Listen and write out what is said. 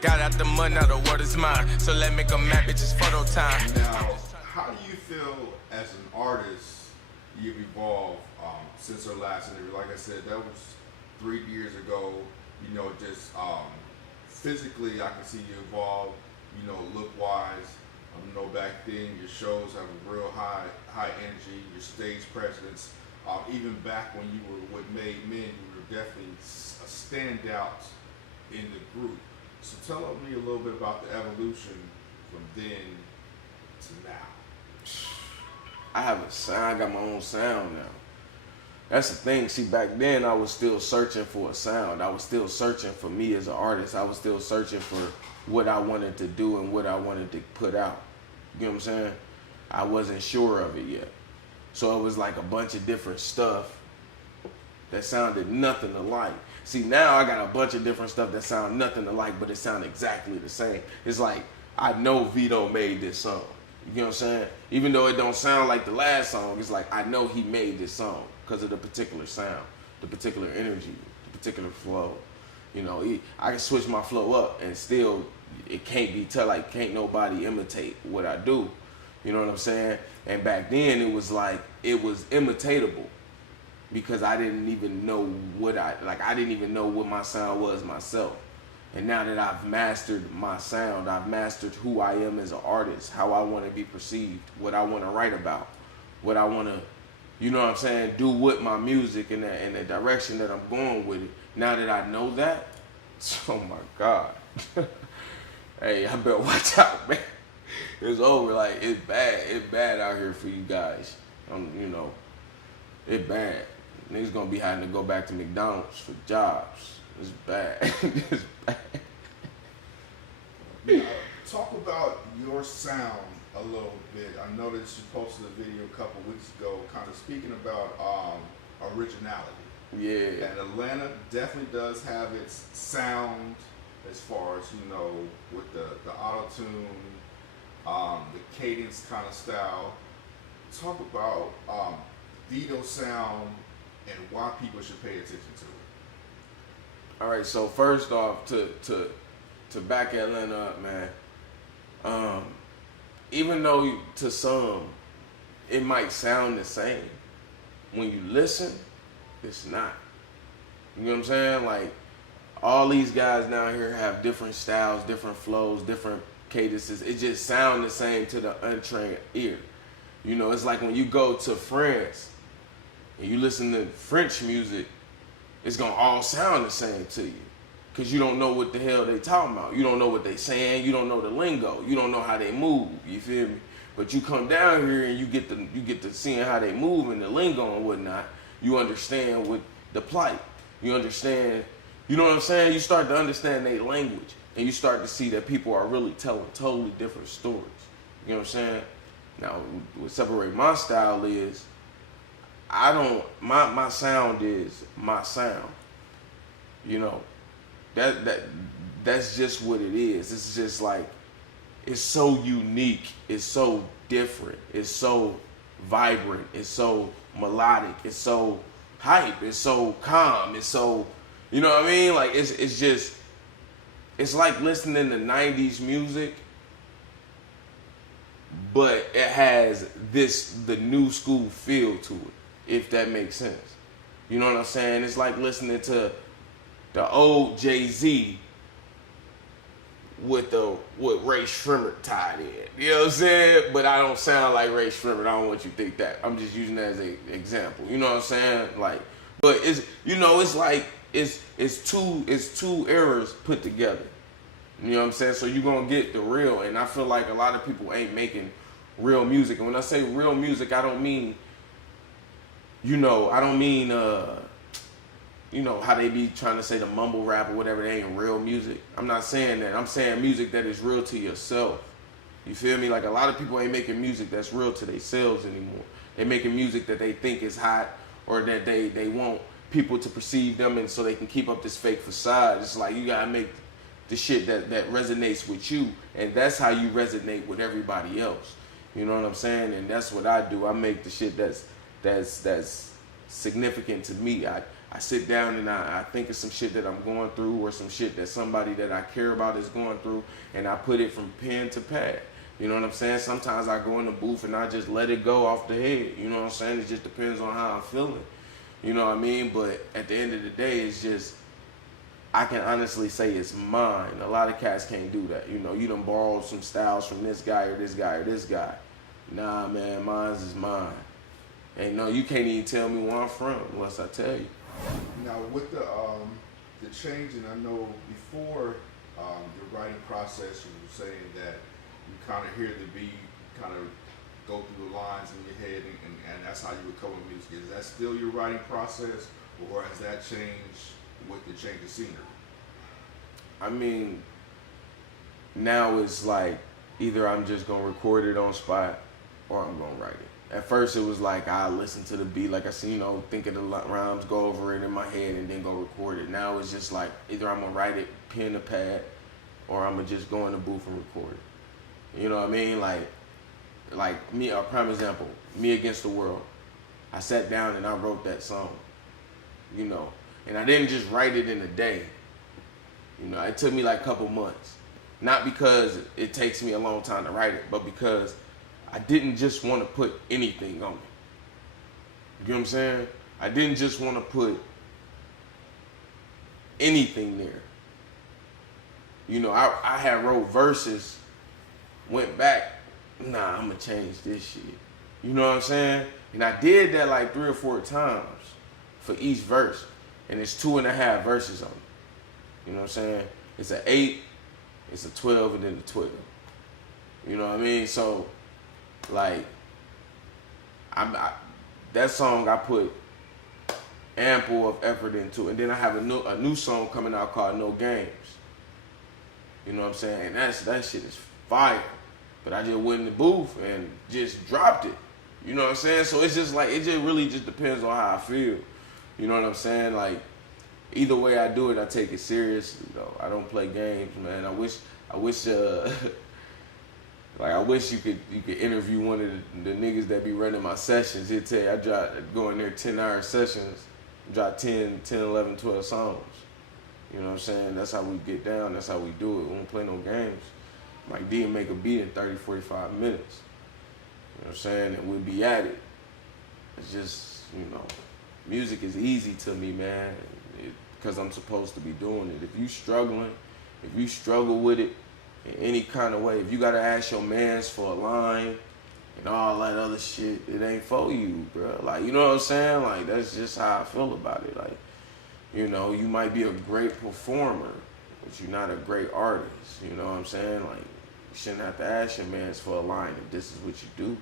Got out the mud, now the world is mine. So let me go map, bitches photo time. Now, how do you feel as an artist you've evolved since our last interview? Like I said, that was 3 years ago. You know, just physically, I can see you evolve. You know, look-wise. You know, back then your shows have a real high energy. Your stage presence. Even back when you were with Made Men, you were definitely a standout in the group. So tell me a little bit about the evolution from then to now. I have a sound. I got my own sound now. That's the thing. See, back then I was still searching for a sound. I was still searching for me as an artist. I was still searching for what I wanted to do and what I wanted to put out. You know what I'm saying? I wasn't sure of it yet. So it was like a bunch of different stuff that sounded nothing alike. See, now I got a bunch of different stuff that sound nothing alike, but it sound exactly the same. It's like, I know Vito made this song. You know what I'm saying? Even though it don't sound like the last song, it's like, I know he made this song because of the particular sound, the particular energy, the particular flow. You know, I can switch my flow up and still, it can't be like, can't nobody imitate what I do. You know what I'm saying? And back then it was like, it was imitatable because I didn't even know I didn't even know what my sound was myself. And now that I've mastered my sound, I've mastered who I am as an artist, how I want to be perceived, what I want to write about, what I want to, you know what I'm saying, do with my music and the direction that I'm going with it. Now that I know that, oh my God. Hey, I better watch out, man. It's over. Like, it's bad out here for you guys. You know, it's bad. Niggas gonna be having to go back to McDonald's for jobs. It's bad. It's bad. Talk about your sound a little bit. I noticed you posted a video a couple weeks ago kind of speaking about originality. Yeah. And Atlanta definitely does have its sound as far as, you know, with the auto-tune, the cadence kind of style. Talk about Vito's sound and why people should pay attention to it. All right, so first off, to back Atlanta up, man. Even though to some it might sound the same, when you listen, it's not. You know what I'm saying? Like, all these guys down here have different styles, different flows, different cadences. It just sounds the same to the untrained ear. You know, it's like when you go to France and you listen to French music, it's gonna all sound the same to you. Cause you don't know what the hell they talking about. You don't know what they saying. You don't know the lingo. You don't know how they move. You feel me? But you come down here and you get to seeing how they move and the lingo and whatnot. You understand what the plight. You understand. You know what I'm saying? You start to understand their language, and you start to see that people are really telling totally different stories. You know what I'm saying? Now, what separate my style is, my sound is my sound. You know, that's just what it is. It's just like, it's so unique. It's so different. It's so vibrant. It's so melodic. It's so hype. It's so calm. It's so, you know what I mean? Like, it's just, it's like listening to 90s music, but it has the new school feel to it, if that makes sense. You know what I'm saying? It's like listening to the old Jay-Z with Ray Shrimmer tied in. You know what I'm saying? But I don't sound like Ray Shrimmer. I don't want you to think that. I'm just using that as an example. You know what I'm saying? Like, but it's, you know, it's like, it's two eras put together. You know what I'm saying? So you're gonna get the real, and I feel like a lot of people ain't making real music. And when I say real music, I don't mean, you know, you know, how they be trying to say the mumble rap or whatever, they ain't real music. I'm not saying that. I'm saying music that is real to yourself. You feel me? Like, a lot of people ain't making music that's real to themselves anymore. They making music that they think is hot, or that they want people to perceive them, and so they can keep up this fake facade. It's like, you gotta make the shit that resonates with you, and that's how you resonate with everybody else. You know what I'm saying? And that's what I do. I make the shit that's significant to me. I sit down and I think of some shit that I'm going through, or some shit that somebody that I care about is going through, and I put it from pen to pad. You know what I'm saying? Sometimes I go in the booth and I just let it go off the head. You know what I'm saying? It just depends on how I'm feeling. You know what I mean? But at the end of the day, it's just, I can honestly say it's mine. A lot of cats can't do that. You know, you done borrowed some styles from this guy or this guy or this guy. Nah, man, mine's is mine. And no, you can't even tell me where I'm from unless I tell you. Now with the changing, I know before your writing process, you were saying that you kind of hear the beat, kind of go through the lines in your head, and that's how you would come with music. Is that still your writing process, or has that changed with the change of scenery? I mean, now it's like either I'm just gonna record it on spot or I'm gonna write it. At first it was like I listen to the beat, like I see, you know, think of the rhymes, go over it in my head, and then go record it. Now it's just like either I'm gonna write it pen to pad, or I'm gonna just go in the booth and record it. You know what I mean? Like me, a prime example, Me Against the World. I sat down and I wrote that song, you know, and I didn't just write it in a day. You know, it took me like a couple months. Not because it takes me a long time to write it, but because I didn't just want to put anything on it. You know what I'm saying? I didn't just want to put anything there. You know, I had wrote verses, went back, nah, I'm gonna change this shit. You know what I'm saying? And I did that like 3 or 4 times for each verse. And it's 2.5 verses on it. You know what I'm saying? It's an 8, it's a 12, and then a 12. You know what I mean? So, like, that song I put ample of effort into, and then I have a new song coming out called No Games. You know what I'm saying? And that shit is fire. But I just went in the booth and just dropped it. You know what I'm saying? So it's just like, it just really just depends on how I feel. You know what I'm saying? Like, either way I do it, I take it serious. You know, I don't play games, man. I wish like, I wish you could interview one of the niggas that be running my sessions. He'd tell you I go in there 10-hour sessions, drop 10, 11, 12 songs. You know what I'm saying? That's how we get down. That's how we do it. We don't play no games. Like, D make a beat in 30, 45 minutes. You know what I'm saying? And we'll be at it. It's just, you know, music is easy to me, man, because I'm supposed to be doing it. If you struggling, if you struggle with it in any kind of way, if you got to ask your mans for a line and all that other shit, it ain't for you, bro. Like, you know what I'm saying? Like, that's just how I feel about it. Like, you know, you might be a great performer, but you're not a great artist. You know what I'm saying? Like, you shouldn't have to ask your mans for a line if this is what you do.